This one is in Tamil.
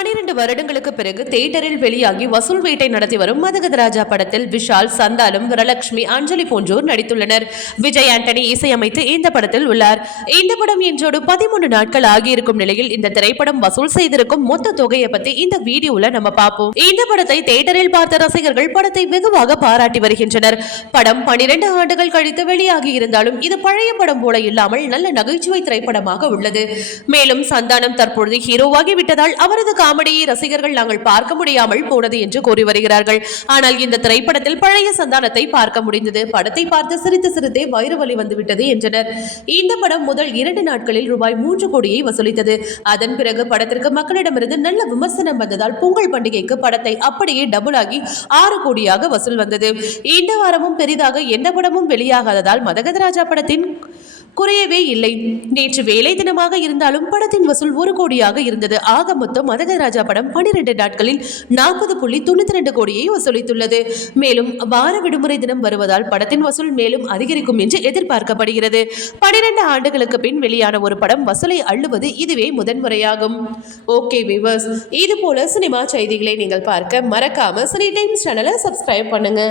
பனிரெண்டு வருடங்களுக்கு பிறகு தியேட்டரில் வெளியாகி வசூல் வேட்டை நடத்தி வரும் மதகதராஜா படத்தில் விஷால் சந்தானம் வரலட்சுமி அஞ்சலி போன்றோர் நடித்துள்ளனர். விஜய் ஆண்டனி இசையமைத்து இந்த படத்தில் உள்ளார். இந்த படம் என்றோடு பதிமூணு நாட்கள் ஆகியிருக்கும் நிலையில் இந்த திரைப்படம் வசூல் செய்திருக்கும் மொத்த தொகையை பத்தி இந்த வீடியோல நம்ம பார்ப்போம். இந்த படத்தை தியேட்டரில் பார்த்த ரசிகர்கள் படத்தை வெகுவாக பாராட்டி வருகின்றனர். படம் பனிரெண்டு ஆண்டுகள் கழித்து வெளியாகி இருந்தாலும் இது பழைய படம் போல இல்லாமல் நல்ல நகைச்சுவை திரைப்படமாக உள்ளது. மேலும் சந்தானம் தற்பொழுது ஹீரோவாகி விட்டதால் அவரது காமெடியை ரசிகர்கள் நாங்கள் பார்க்க முடியாமல் போனது என்று கூறி வருகிறார்கள். ஆனால் இந்த திரைப்படத்தில் பழைய சந்தானத்தை பார்க்க முடிந்தது. படத்தை பார்த்து சிரித்து சிரித்தே வயிறு வலி வந்துவிட்டது என்றனர். இந்த படம் முதல் இரண்டு நாட்களில் ரூபாய் மூன்று கோடியை வசூலித்தது. அதன் பிறகு படத்திற்கு மக்களிடமிருந்து நல்ல விமர்சனம் வந்ததால் பொங்கல் பண்டிகைக்கு படத்தை அப்படியே டபுள் ஆகி ஆறு கோடியாக வசூல் வந்தது. இந்த வாரமும் பெரிதாக எந்த படமும் வெளியாகாததால் மதகதராஜா படத்தின் குறையவே இல்லை. நேற்று வேலை தினமாக இருந்தாலும் படத்தின் வசூல் ஒரு கோடியாக இருந்தது. ஆக மொத்தம் மதகராஜா படம் பனிரெண்டு நாட்களில் நாற்பது புள்ளி தொண்ணூத்தி ரெண்டு கோடியை வசூலித்துள்ளது. மேலும் வார விடுமுறை தினம் வருவதால் படத்தின் வசூல் மேலும் அதிகரிக்கும் என்று எதிர்பார்க்கப்படுகிறது. பனிரெண்டு ஆண்டுகளுக்கு பின் வெளியான ஒரு படம் வசூலை அள்ளுவது இதுவே முதன்முறையாகும். ஓகே விவர்ஸ் இது போல சினிமா செய்திகளை நீங்கள் பார்க்க மறக்காம சினி டைம்ஸ் சேனலை சப்ஸ்கிரைப் பண்ணுங்க.